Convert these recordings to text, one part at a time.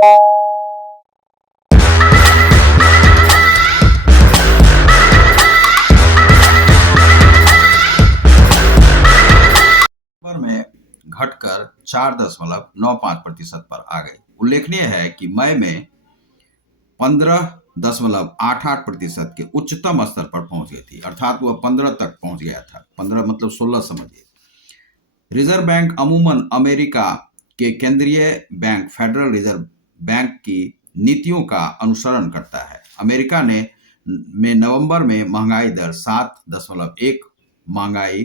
में घटकर 4.95% पर आ गई। उल्लेखनीय है कि मई में 15.88% के उच्चतम स्तर पर पहुंच गई थी, अर्थात वह 15 तक पहुंच गया था। 15 मतलब 16 समझिए। रिजर्व बैंक अमूमन अमेरिका के केंद्रीय बैंक फेडरल रिजर्व बैंक की नीतियों का अनुसरण करता है। अमेरिका ने नवंबर में महंगाई दर 7.1 महंगाई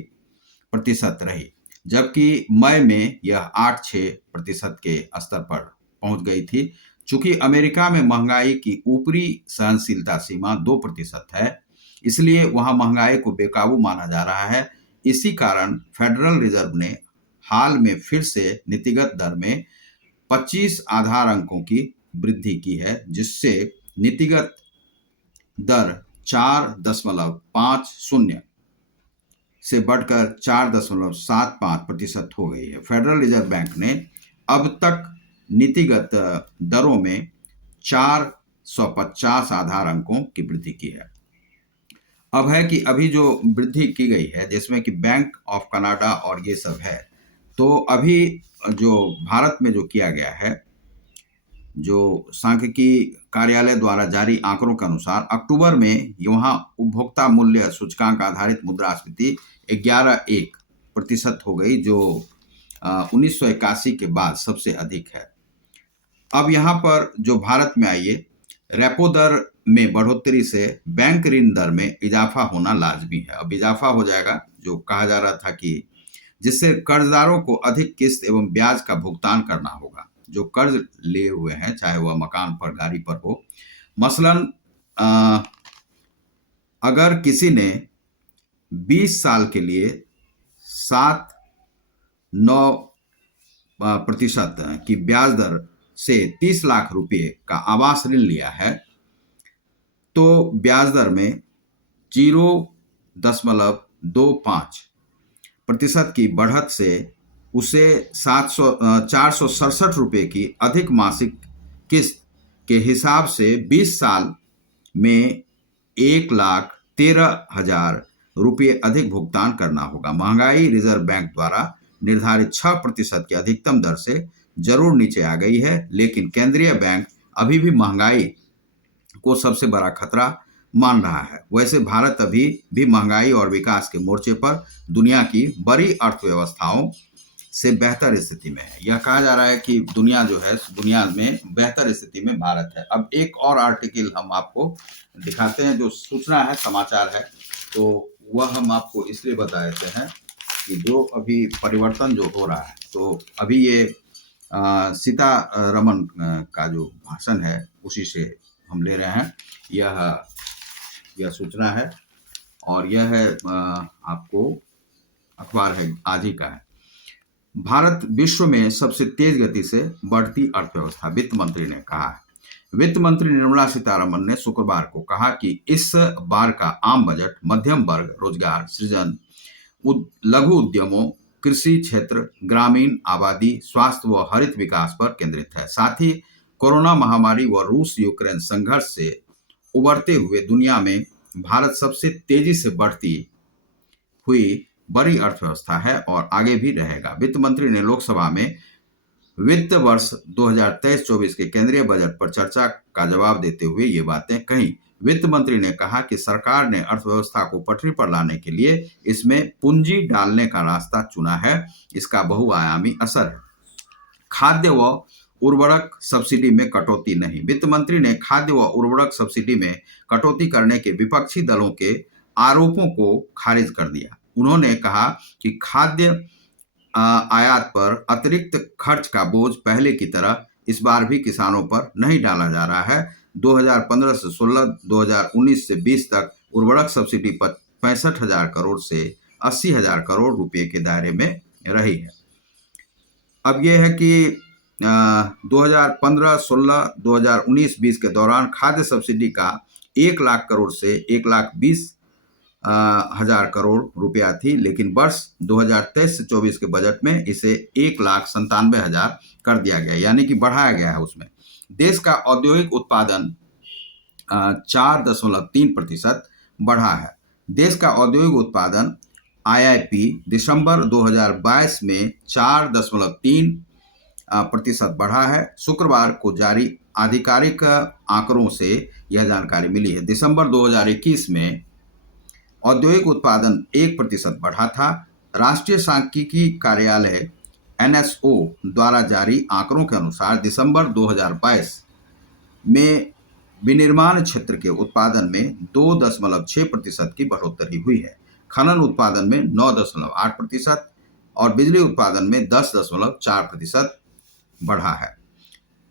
प्रतिशत रही, जबकि मई में यह 8.6% के स्तर पर पहुंच गई थी। चूंकि अमेरिका में महंगाई की ऊपरी सहनशीलता सीमा 2% है, इसलिए वहां महंगाई को बेकाबू माना जा रहा है। इसी कारण फेडरल रिजर्व ने हाल में फिर से नीतिगत दर में 25 आधार अंकों की वृद्धि की है, जिससे नीतिगत दर 4.50 से बढ़कर 4.75% हो गई है। फेडरल रिजर्व बैंक ने अब तक नीतिगत दरों में 450 आधार अंकों की वृद्धि की है। अब है कि अभी जो वृद्धि की गई है, जिसमें कि बैंक ऑफ कनाडा और ये सब है, तो अभी जो भारत में जो किया गया है, जो सांख्यिकी कार्यालय द्वारा जारी आंकड़ों के अनुसार अक्टूबर में वहां उपभोक्ता मूल्य सूचकांक आधारित मुद्रास्फीति 11.1% हो गई, जो 1981 के बाद सबसे अधिक है। अब यहाँ पर जो भारत में आइए, रेपो दर में बढ़ोतरी से बैंक ऋण दर में इजाफा होना लाजमी है। अब इजाफा हो जाएगा, जो कहा जा रहा था कि जिससे कर्जदारों को अधिक किस्त एवं ब्याज का भुगतान करना होगा। जो कर्ज लिए हुए हैं, चाहे वह मकान पर, गाड़ी पर हो। मसलन अगर किसी ने 20 साल के लिए 7.9% की ब्याज दर से 30 लाख रुपए का आवास ऋण लिया है, तो ब्याज दर में 0.25% की बढ़त से उसे 467 रुपए की अधिक मासिक किस्त के हिसाब से 20 साल में 1,13,000 रुपये अधिक भुगतान करना होगा। महंगाई रिजर्व बैंक द्वारा निर्धारित 6% की अधिकतम दर से जरूर नीचे आ गई है, लेकिन केंद्रीय बैंक अभी भी महंगाई को सबसे बड़ा खतरा मान रहा है। वैसे भारत अभी भी महंगाई और विकास के मोर्चे पर दुनिया की बड़ी अर्थव्यवस्थाओं से बेहतर स्थिति में है। यह कहा जा रहा है कि दुनिया जो है, दुनिया में बेहतर स्थिति में भारत है। अब एक और आर्टिकल हम आपको दिखाते हैं, जो सूचना है, समाचार है, तो वह हम आपको इसलिए बता देते हैं कि जो अभी परिवर्तन जो हो रहा है, तो अभी ये सीतारमण का जो भाषण है, उसी से हम ले रहे हैं। यह सूचना है, और यह है आपको अखबार है, आज ही का है। भारत विश्व में सबसे तेज गति से बढ़ती अर्थव्यवस्था, वित्त मंत्री ने कहा है। वित्त मंत्री निर्मला सीतारमण ने शुक्रवार को कहा कि इस बार का आम बजट मध्यम वर्ग, रोजगार सृजन, लघु उद्यमों, कृषि क्षेत्र, ग्रामीण आबादी, स्वास्थ्य व हरित विकास पर केंद्रित है। साथ ही कोरोना महामारी व रूस यूक्रेन संघर्ष से उबरते हुए दुनिया में भारत सबसे तेजी से बढ़ती हुई बड़ी अर्थव्यवस्था है और आगे भी रहेगा। वित्त मंत्री ने लोकसभा में वित्त वर्ष 2023-24 के केंद्रीय बजट पर चर्चा का जवाब देते हुए ये बातें कही। वित्त मंत्री ने कहा कि सरकार ने अर्थव्यवस्था को पटरी पर लाने के लिए इसमें पूंजी डालने का रास्ता चुना है। इसका बहुआयामी असर है। खाद्य व उर्वरक सब्सिडी में कटौती नहीं। वित्त मंत्री ने खाद्य व उर्वरक सब्सिडी में कटौती करने के विपक्षी दलों के आरोपों को खारिज कर दिया। उन्होंने कहा कि खाद्य आयात पर अतिरिक्त खर्च का बोझ पहले की तरह इस बार भी किसानों पर नहीं डाला जा रहा है। 2015 से 16, 2019 से 20 तक उर्वरक सब्सिडी पर 65,000 करोड़ से 80,000 करोड़ रुपए के दायरे में रही है। अब यह है कि 2015-16, 2019-20 के दौरान खाद्य सब्सिडी का 1 लाख करोड़ से 1,20,000 करोड़ रुपया थी, लेकिन वर्ष 2023 से 24 के बजट में इसे 1,97,000 कर दिया गया, यानी कि बढ़ाया गया है उसमें। देश का औद्योगिक उत्पादन 4.3% बढ़ा है। देश का औद्योगिक उत्पादन आईआईपी दिसंबर 2022 में 4.3% बढ़ा है। शुक्रवार को जारी आधिकारिक आंकड़ों से यह जानकारी मिली है। दिसंबर 2021 में औद्योगिक उत्पादन 1% बढ़ा था। राष्ट्रीय सांख्यिकी कार्यालय एनएसओ द्वारा जारी आंकड़ों के अनुसार दिसंबर 2022 में विनिर्माण क्षेत्र के उत्पादन में 2.6% की बढ़ोतरी हुई है। खनन उत्पादन में 9.8% और बिजली उत्पादन में 10.4% बढ़ा है।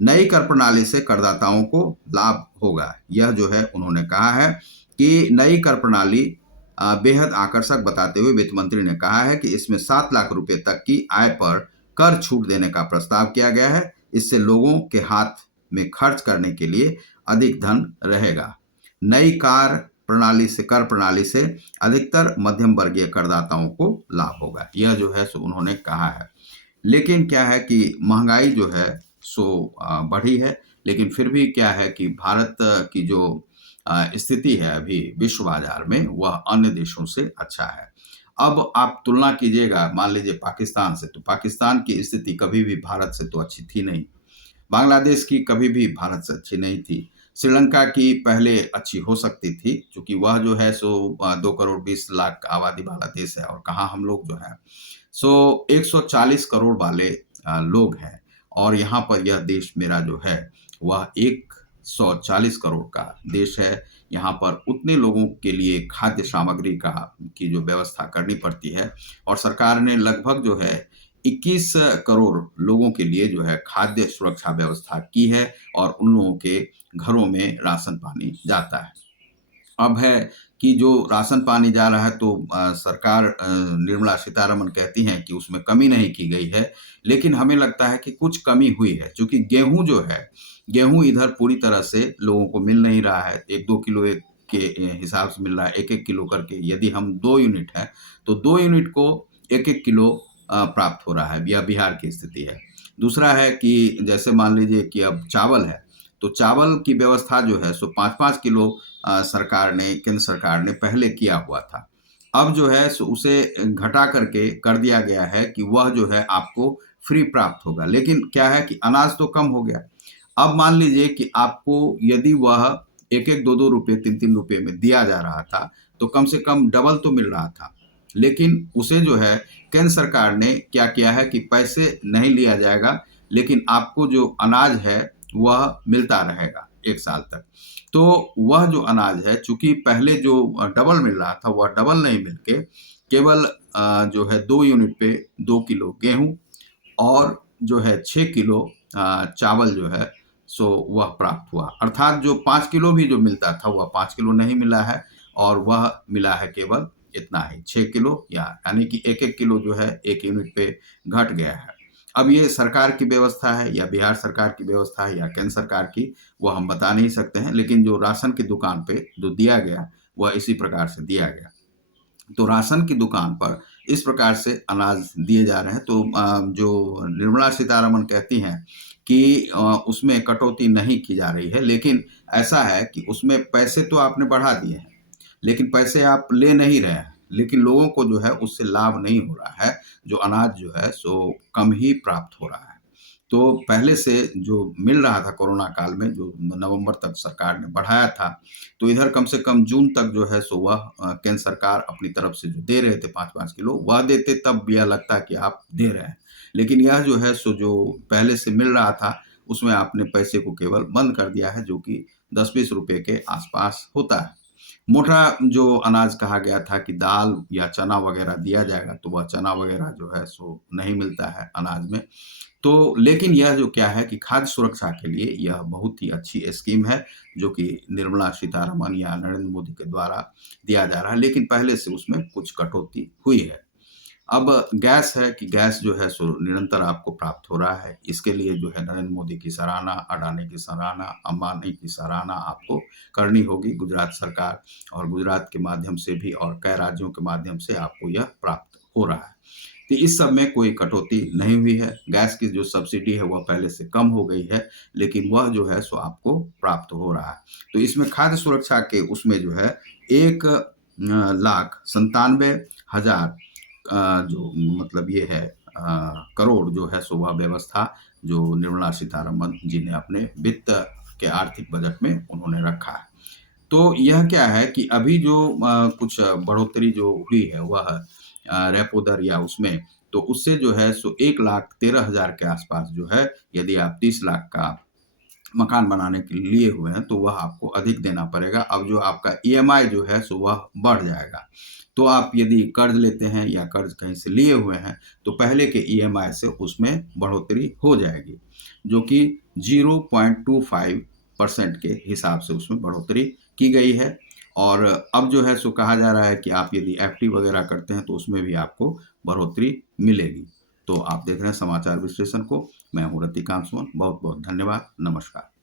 नई कर प्रणाली से करदाताओं को लाभ होगा। यह जो है उन्होंने कहा है कि नई कर प्रणाली बेहद आकर्षक बताते हुए वित्त मंत्री ने कहा है कि इसमें 7 लाख रुपए तक की आय पर कर छूट देने का प्रस्ताव किया गया है। इससे लोगों के हाथ में खर्च करने के लिए अधिक धन रहेगा। नई कर प्रणाली से अधिकतर मध्यम वर्गीय करदाताओं को लाभ होगा। यह जो है सो उन्होंने कहा है। लेकिन क्या है कि महंगाई जो है सो बढ़ी है, लेकिन फिर भी क्या है कि भारत की जो स्थिति है अभी विश्व बाजार में, वह अन्य देशों से अच्छा है। अब आप तुलना कीजिएगा मान लीजिए पाकिस्तान से, तो पाकिस्तान की स्थिति कभी भी भारत से तो अच्छी थी नहीं। बांग्लादेश की कभी भी भारत से अच्छी नहीं थी। श्रीलंका की पहले अच्छी हो सकती थी, क्योंकि वह जो है सो 2 करोड़ 20 लाख आबादी वाला देश है, और कहाँ हम लोग जो है सो 140 करोड़ वाले लोग हैं, और यहाँ पर यह देश मेरा जो है वह 140 करोड़ का देश है। यहाँ पर उतने लोगों के लिए खाद्य सामग्री की जो व्यवस्था करनी पड़ती है, और सरकार ने लगभग जो है 21 करोड़ लोगों के लिए जो है खाद्य सुरक्षा व्यवस्था की है, और उन लोगों के घरों में राशन पानी जाता है। अब है कि जो राशन पानी जा रहा है तो सरकार निर्मला सीतारमण कहती हैं कि उसमें कमी नहीं की गई है, लेकिन हमें लगता है कि कुछ कमी हुई है, क्योंकि गेहूं जो है, गेहूं इधर पूरी तरह से लोगों को मिल नहीं रहा है। 1-2 किलो के हिसाब से मिल रहा है, 1-1 किलो करके। यदि हम 2 यूनिट है तो 2 यूनिट को 1-1 किलो प्राप्त हो रहा है। यह बिहार की स्थिति है। दूसरा है कि जैसे मान लीजिए कि अब चावल है, तो चावल की व्यवस्था जो है सो 5-5 किलो केंद्र सरकार ने पहले किया हुआ था। अब जो है सो उसे घटा करके कर दिया गया है कि वह जो है आपको फ्री प्राप्त होगा। लेकिन क्या है कि अनाज तो कम हो गया। अब मान लीजिए कि आपको यदि वह 1-1, 2-2 रुपए, 3-3 रुपए में दिया जा रहा था, तो कम से कम डबल तो मिल रहा था। लेकिन उसे जो है केंद्र सरकार ने क्या किया है कि पैसे नहीं लिया जाएगा, लेकिन आपको जो अनाज है वह मिलता रहेगा 1 साल तक। तो वह जो अनाज है, चूँकि पहले जो डबल मिल रहा था, वह डबल नहीं मिल के केवल जो है 2 यूनिट पे 2 किलो गेहूँ और जो है 6 किलो चावल जो है सो वह प्राप्त हुआ। अर्थात जो 5 किलो भी जो मिलता था, वह 5 किलो नहीं मिला है, और वह मिला है केवल इतना ही 6 किलो, यानी कि 1-1 किलो जो है 1 यूनिट पे घट गया है। अब ये सरकार की व्यवस्था है या बिहार सरकार की व्यवस्था है या केंद्र सरकार की, वो हम बता नहीं सकते हैं, लेकिन जो राशन की दुकान पे जो दिया गया, वह इसी प्रकार से दिया गया। तो राशन की दुकान पर इस प्रकार से अनाज दिए जा रहे हैं। तो जो निर्मला सीतारमण कहती हैं कि उसमें कटौती नहीं की जा रही है, लेकिन ऐसा है कि उसमें पैसे तो आपने बढ़ा दिए हैं, लेकिन पैसे आप ले नहीं रहे हैं, लेकिन लोगों को जो है उससे लाभ नहीं हो रहा है। जो अनाज जो है सो कम ही प्राप्त हो रहा है। तो पहले से जो मिल रहा था कोरोना काल में, जो नवंबर तक सरकार ने बढ़ाया था, तो इधर कम से कम जून तक जो है सो वह केंद्र सरकार अपनी तरफ से जो दे रहे थे 5-5 किलो, वह देते तब यह लगता कि आप दे रहे हैं। लेकिन यह जो है सो जो पहले से मिल रहा था, उसमें आपने पैसे को केवल बंद कर दिया है, जो कि 10-20 रुपए के आसपास होता है। मोटा जो अनाज कहा गया था कि दाल या चना वगैरह दिया जाएगा, तो वह चना वगैरह जो है सो नहीं मिलता है अनाज में। तो लेकिन यह जो क्या है कि खाद्य सुरक्षा के लिए यह बहुत ही अच्छी स्कीम है, जो कि निर्मला सीतारमण या नरेंद्र मोदी के द्वारा दिया जा रहा है, लेकिन पहले से उसमें कुछ कटौती हुई है। अब गैस है कि गैस जो है सो निरंतर आपको प्राप्त हो रहा है। इसके लिए जो है नरेंद्र मोदी की सराहना, अडानी की सराहना, अंबानी की सराहना आपको करनी होगी। गुजरात सरकार और गुजरात के माध्यम से भी और कई राज्यों के माध्यम से आपको यह प्राप्त हो रहा है। तो इस सब में कोई कटौती नहीं हुई है। गैस की जो सब्सिडी है वह पहले से कम हो गई है, लेकिन वह जो है सो आपको प्राप्त हो रहा है। तो इसमें खाद्य सुरक्षा के उसमें जो है 1,97,000 जो मतलब ये है करोड़ जो है सो वह व्यवस्था जो निर्मला सीतारमन जी ने अपने वित्त के आर्थिक बजट में उन्होंने रखा है। तो यह क्या है कि अभी जो कुछ बढ़ोतरी जो हुई है वह रेपो दर या उसमें, तो उससे जो है सो 1,13,000 के आसपास जो है, यदि आप 30 लाख का मकान बनाने के लिए हुए हैं तो वह आपको अधिक देना पड़ेगा। अब जो आपका ईएमआई जो है सो वह बढ़ जाएगा। तो आप यदि कर्ज लेते हैं या कर्ज कहीं से लिए हुए हैं तो पहले के ईएमआई से उसमें बढ़ोतरी हो जाएगी, जो कि 0.25% के हिसाब से उसमें बढ़ोतरी की गई है। और अब जो है सो कहा जा रहा है कि आप यदि एफडी वगैरह करते हैं तो उसमें भी आपको बढ़ोतरी मिलेगी। तो आप देख रहे हैं समाचार विश्लेषण को। मैं हूँ रतिकांत सुमन। बहुत बहुत धन्यवाद। नमस्कार।